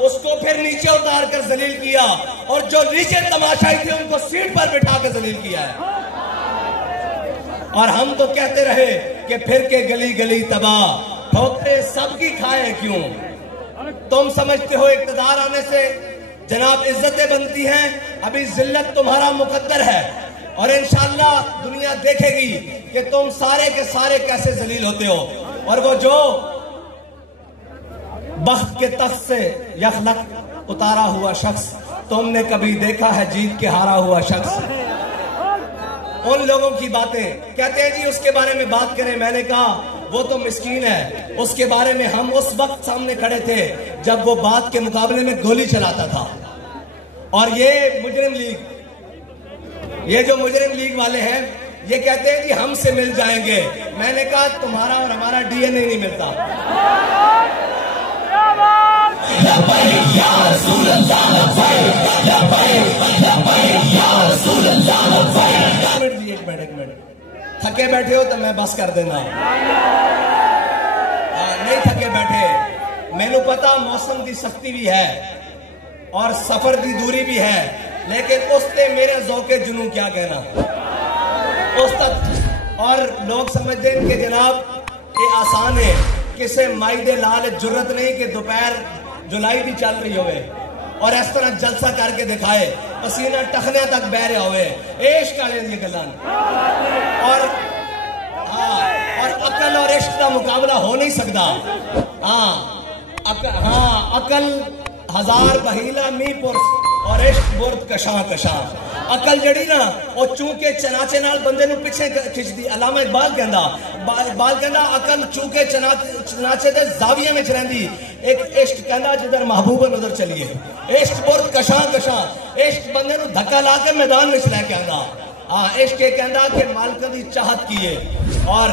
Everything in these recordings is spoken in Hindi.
उसको फिर नीचे उतार कर जलील किया, और जो नीचे तमाशाई थे उनको सीट पर बिठा कर जलील किया है। और हम तो कहते रहे कि फिर के गली गली तबाह, ठोकरे सबकी खाए क्यों। तुम समझते हो इक्तदार आने से जनाब इज्जतें बनती हैं, अभी जिल्लत तुम्हारा मुकद्दर है, और इंशाअल्लाह दुनिया देखेगी कि तुम सारे के सारे कैसे जलील होते हो। और वो जो बख्त के तख्त से यखलक उतारा हुआ शख्स तुमने कभी देखा है जीत के हारा हुआ शख्स। उन लोगों की बातें कहते हैं जी उसके बारे में बात करें, मैंने कहा वो तो मिस्कीन है, उसके बारे में हम उस वक्त सामने खड़े थे जब वो बात के मुकाबले में गोली चलाता था। और ये मुजरिम लीग, ये जो मुजरिम लीग वाले हैं, ये कहते हैं कि हमसे मिल जाएंगे। मैंने कहा तुम्हारा और हमारा डीएनए नहीं मिलता। एक मिनट थके बैठे हो तो मैं बस कर देना, नहीं थके बैठे, मैनू पता मौसम की सख्ती भी है और सफर की दूरी भी है, लेकिन उससे मेरे ज़ौक़े जुनू क्या कहना उस तक। और लोग समझते हैं कि जनाब ये आसान है, किसे माइदे लाल जुर्रत नहीं कि दोपहर जुलाई भी चल रही होवे और इस तरह जलसा करके दिखाए, पसीना टखने तक बह रहा हुए, इश्क वाले दी गल्लां। और और अकल और इश्क का मुकाबला हो नहीं सकता। अकल हजार बहीला मी पुरस और इश्क बुर्द कशा कशा। अकल जड़ी ना वो चूके चनाचे नाल बंदे नु पिछे खिंचदी। अलामा इकबाल कहंदा अकल चूके चनाचे दे जाविये विच रहिंदी, एक इश्क कहंदा जिधर महबूबन उधर चलिए। इश्क बुर्द कशा कशा, इश्क बंदे नु धक्का ला के मैदान विच लेके आंदा। इश्क कहंदा कि मालक दी चाहत की है। और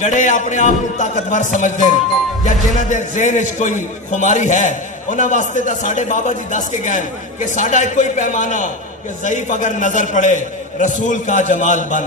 जड़े अपने आप को ताकतवर समझते हैं या जिन्हां दे ज़हन विच कोई खुमारी है, उन्हां वास्ते तां साडे बाबा जी दस के गए कि साडा इको ही पैमाना कि ज़ईफ अगर नजर पड़े रसूल का जमाल बन।